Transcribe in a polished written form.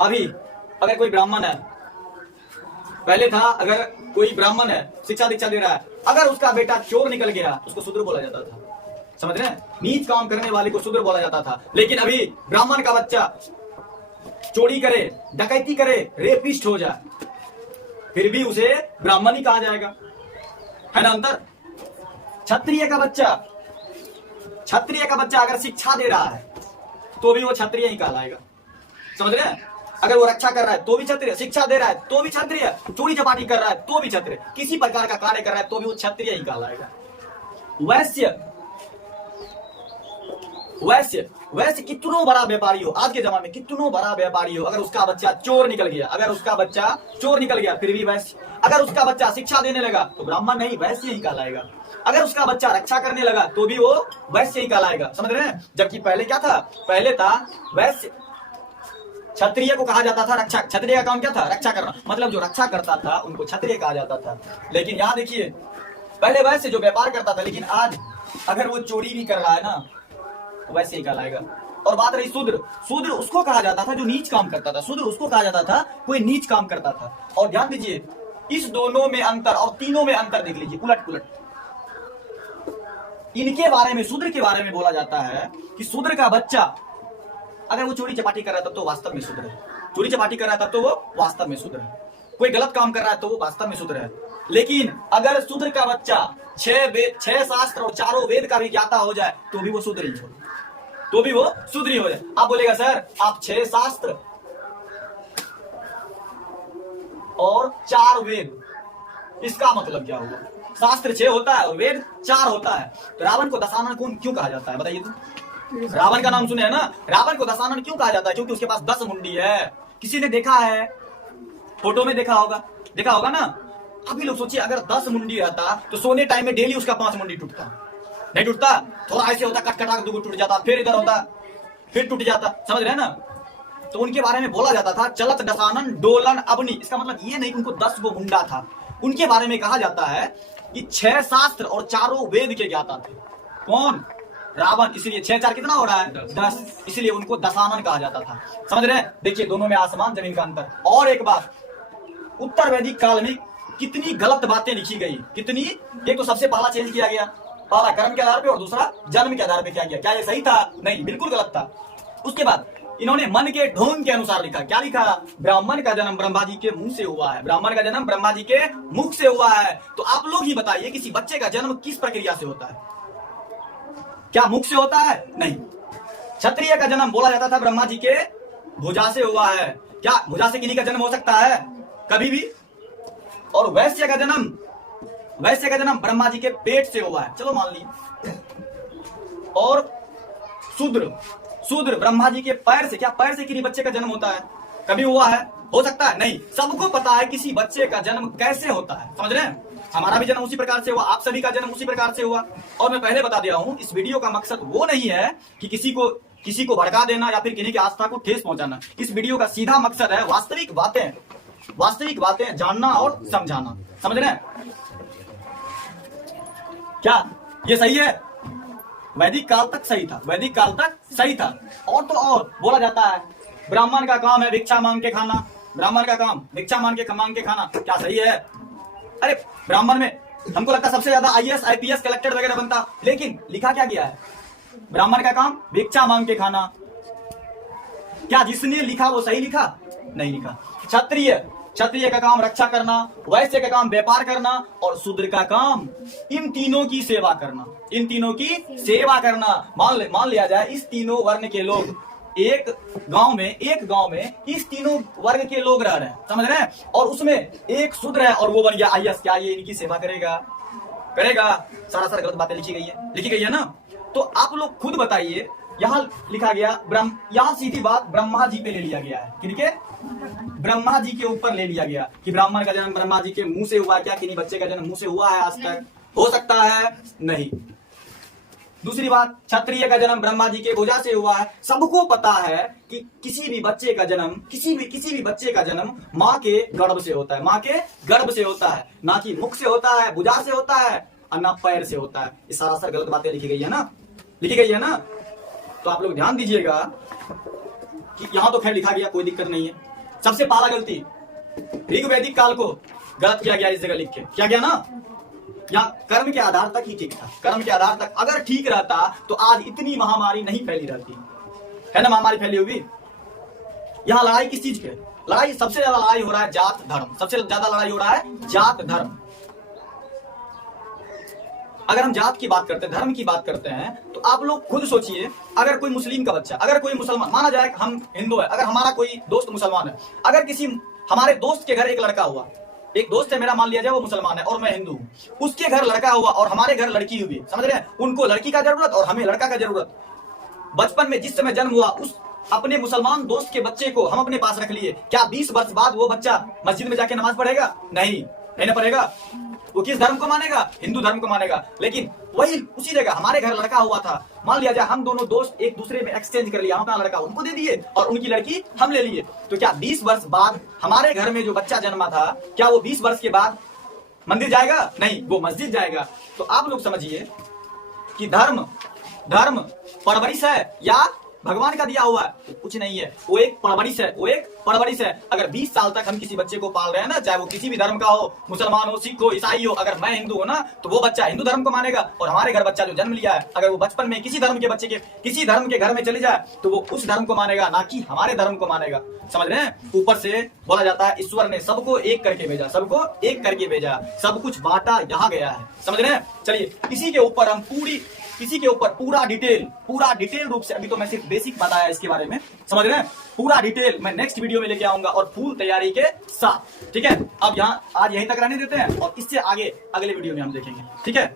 अभी अगर कोई ब्राह्मण है, पहले था अगर कोई ब्राह्मण है शिक्षा दीक्षा दे रहा है, अगर उसका बेटा चोर निकल गया उसको शूद्र बोला जाता था। समझ रहे हैं? नीच काम करने वाले को शूद्र बोला जाता था। लेकिन अभी ब्राह्मण का बच्चा चोरी करे, डकैती करे, रेपिस्ट हो जाए, फिर भी उसे ब्राह्मण ही कहा जाएगा। है ना अंतर? क्षत्रिय का बच्चा अगर शिक्षा दे रहा है तो भी वो क्षत्रिय ही कहलाएगा। समझ रहे हैं? अगर वो रक्षा कर रहा है तो भी क्षत्रिय, शिक्षा दे रहा है तो भी क्षत्रिय, चोरी चपाटी कर रहा है तो भी क्षत्रिय, किसी प्रकार का कार्य कर रहा है तो भी वो क्षत्रिय ही कहलाएगा। वैश्य कितनों बड़ा व्यापारी हो, आज के जमाने में कितनों बड़ा व्यापारी हो, अगर उसका बच्चा चोर निकल गया फिर भी वैश्य। अगर उसका बच्चा शिक्षा देने लगा तो ब्राह्मण नहीं वैश्य ही कहलाएगा। अगर उसका बच्चा रक्षा करने लगा तो भी वो वैश्य ही कहलाएगा। समझ रहे हैं? जबकि पहले क्या था? पहले था वैश्य, क्षत्रिय को कहा जाता था रक्षा। क्षत्रिय का काम क्या था? रक्षा करना। मतलब जो रक्षा करता था उनको क्षत्रिय कहा जाता था। लेकिन यहाँ देखिए, पहले वैश्य जो व्यापार करता था, लेकिन आज अगर वो चोरी भी कर रहा है ना वैसे ही कहलाएगा। और बात रही शूद्र उसको कहा जाता था जो नीच काम करता था। शूद्र उसको कहा जाता था कोई नीच काम करता था। और ध्यान दीजिए, इस दोनों में अंतर और तीनों में अंतर देख लीजिए, उलट इनके बारे में, शूद्र के बारे में बोला जाता है कि शूद्र का बच्चा अगर वो चोरी चपाटी कर रहा है तब तो वास्तव में शूद्र है। चोरी चपाटी कर रहा है तब तो वो वास्तव में शूद्र है। कोई गलत काम कर रहा है तो वो वास्तव में शूद्र है। लेकिन अगर शूद्र का बच्चा 6 शास्त्र और 4 वेद का भी ज्ञाता हो जाए तो भी वो शूद्र ही हो, तो भी वो शूद्र ही हो जाए। आप बोलेगा सर आप 6 शास्त्र और 4 वेद, इसका मतलब क्या हुआ? शास्त्र 6 होता है और वेद 4 होता है, तो रावण को दशानन क्यों कहा जाता है? बताइए तो। रावण का नाम सुने है ना? रावण को दशानन क्यों कहा जाता है? क्योंकि उसके पास 10 मुंडी है। किसी ने देखा है? फोटो में देखा होगा ना? अभी लोग सोचिए, अगर 10 मुंडी रहता तो सोने टाइम में डेली उसका 5 मुंडी टूटता, नहीं टूटता? थोड़ा ऐसे होता, कट टूट जाता, फिर इधर होता, फिर टूट जाता। समझ रहे हैं ना? तो उनके बारे में बोला जाता था चलत दशानन डोलन अबनी। इसका मतलब ये नहीं कि उनको 10 गो मुंडा था। उनके बारे में कहा जाता है कि 6 शास्त्र और 4 वेद के ज्ञाता थे। कौन? रावण। इसलिए 6 4 कितना हो रहा है? 10, इसलिए उनको दशानन कहा जाता था। समझ रहे हैं? देखिए दोनों में आसमान जमीन का अंतर। और एक बात, उत्तर वैदिक काल में कितनी गलत बातें लिखी गई, कितनी। एक तो सबसे पहला चेंज किया गया, पहला कर्म के आधार पे और दूसरा जन्म के आधार पे किया गया। क्या ये सही था? नहीं, बिल्कुल गलत था। उसके बाद इन्होंने मन के ढोंग के अनुसार लिखा। क्या लिखा? ब्राह्मण का जन्म ब्रह्मा जी के मुंह से हुआ है, ब्राह्मण का जन्म ब्रह्मा जी के मुख से हुआ है। तो आप लोग ही बताइए, किसी बच्चे का जन्म किस प्रक्रिया से होता है? क्या मुख से होता है? नहीं। क्षत्रिय का जन्म बोला जाता था ब्रह्मा जी के भुजा से हुआ है। क्या भुजा से किन्हीं का जन्म हो सकता है कभी भी? और वैश्य का जन्म ब्रह्मा जी के पेट से हुआ है, चलो मान ली। और शूद्र ब्रह्मा जी के पैर से। क्या पैर से किसी बच्चे का जन्म होता है? कभी हुआ है? हो सकता है? नहीं। सबको पता है किसी बच्चे का जन्म कैसे होता है। समझ रहे हैं? हमारा भी जन्म उसी प्रकार से हुआ, आप सभी का जन्म उसी प्रकार से हुआ। और मैं पहले बता दे रहा हूं, इस वीडियो का मकसद वो नहीं है कि किसी को भड़का देना या फिर किसी की आस्था को ठेस पहुंचाना। इस वीडियो का सीधा मकसद है वास्तविक बातें जानना और समझाना। समझ रहे हैं? क्या ये सही है? वैदिक काल तक सही था। और तो और बोला जाता है ब्राह्मण का काम है भिक्षा मांग के खाना। ब्राह्मण का काम भिक्षा मांग के खाना। क्या सही है? अरे ब्राह्मण में हमको लगता है सबसे ज्यादा IAS IPS कलेक्टर वगैरह बनता, लेकिन लिखा क्या गया है? ब्राह्मण का काम भिक्षा मांग के खाना। क्या जिसने लिखा वो सही लिखा? नहीं लिखा। क्षत्रिय का काम रक्षा करना, वैश्य का काम व्यापार करना, और शूद्र का काम इन तीनों की सेवा करना। मान लिया जाए इस तीनों वर्ण के लोग एक गांव में इस तीनों वर्ग के लोग रह रहे हैं। समझ रहे हैं? और उसमें एक शूद्र है और वो बन गया IAS। क्या ये इनकी सेवा करेगा? सारा गलत बातें लिखी गई है ना? तो आप लोग खुद बताइए। यहाँ लिखा गया यहाँ सीधी बात ब्रह्मा जी पे ले लिया गया है। किनके? ब्रह्मा जी के ऊपर ले लिया गया कि ब्राह्मण का जन्म ब्रह्मा जी के मुंह से हुआ। क्या किन्हीं बच्चे का जन्म मुंह से हुआ है आज तक? हो सकता है? नहीं। दूसरी बात, क्षत्रिय का जन्म ब्रह्मा जी के भुजा से हुआ है। सबको पता है कि किसी भी बच्चे का जन्म माँ के गर्भ से होता है, ना कि मुख से होता है, भुजा से होता है, और ना पैर से होता है। ये सारा गलत बातें लिखी गई है ना? तो आप लोग ध्यान दीजिएगा कि यहाँ तो खैर लिखा गया, कोई दिक्कत नहीं है। सबसे पहला गलती, ऋग्वैदिक काल को गलत किया गया इस जगह लिख के। क्या गया ना, यहाँ कर्म के आधार तक ही ठीक था। कर्म के आधार तक अगर ठीक रहता तो आज इतनी महामारी नहीं फैली रहती, है ना। महामारी फैली होगी। यहाँ लड़ाई किस चीज पे? लड़ाई, सबसे ज्यादा लड़ाई हो रहा है जात धर्म, सबसे ज्यादा लड़ाई हो रहा है जात धर्म। अगर हम जात की बात करते हैं, धर्म की बात करते हैं, तो आप लोग खुद सोचिए, अगर कोई मुस्लिम का बच्चा, अगर कोई मुसलमान, माना जाए हम हिंदू है, अगर हमारा कोई दोस्त मुसलमान है, अगर किसी हमारे दोस्त के घर एक लड़का हुआ, एक दोस्त है मेरा, मान लिया जाए वो मुसलमान है और मैं हिंदू हूँ, उसके घर लड़का हुआ और हमारे घर लड़की हुई, समझ रहे हैं, उनको लड़की का जरूरत और हमें लड़का का जरूरत। बचपन में जिस समय जन्म हुआ उस अपने मुसलमान दोस्त के बच्चे को हम अपने पास रख लिए, क्या 20 वर्ष बाद वो बच्चा मस्जिद में जाके नमाज पढ़ेगा? नहीं ना पढ़ेगा। वो किस धर्म को मानेगा? हिंदू धर्म को मानेगा। लेकिन वही उसी जगह हमारे घर लड़का हुआ था, मान लिया जाए हम दोनों दोस्त एक दूसरे में एक्सचेंज कर लिया, हम अपना लड़का उनको दे दिए और उनकी लड़की हम ले लिए, तो क्या 20 वर्ष बाद हमारे घर में जो बच्चा जन्मा था, क्या वो 20 वर्ष के बाद मंदिर जाएगा? नहीं, वो मस्जिद जाएगा। तो आप लोग समझिए कि धर्म परवरिश है या भगवान का दिया हुआ है? तो कुछ नहीं है, वो एक परवरिश है, वो एक परवरिश है। अगर 20 साल तक हम किसी बच्चे को पाल रहे हैं ना, चाहे वो किसी भी धर्म का हो, मुसलमान हो, सिख हो, ईसाई हो, अगर मैं हिंदू हूं ना, तो वो बच्चा हिंदू धर्म को मानेगा और हमारे घर बच्चा जो जन्म लिया है, अगर वो बचपन में किसी धर्म के बच्चे के किसी धर्म के घर में चले जाए तो वो उस धर्म को मानेगा, ना कि हमारे धर्म को मानेगा। समझ रहे हैं? ऊपर से बोला जाता है ईश्वर ने सबको एक करके भेजा, सबको एक करके भेजा, सब कुछ बांटा यहाँ गया है। समझ रहे हैं? चलिए इसी के ऊपर हम पूरा डिटेल रूप से, अभी तो मैं सिर्फ बेसिक बताया इसके बारे में, समझ रहे हैं, पूरा डिटेल मैं नेक्स्ट वीडियो में लेके आऊंगा और फुल तैयारी के साथ। ठीक है, अब यहाँ आज यहीं तक रहने देते हैं और इससे आगे अगले वीडियो में हम देखेंगे। ठीक है।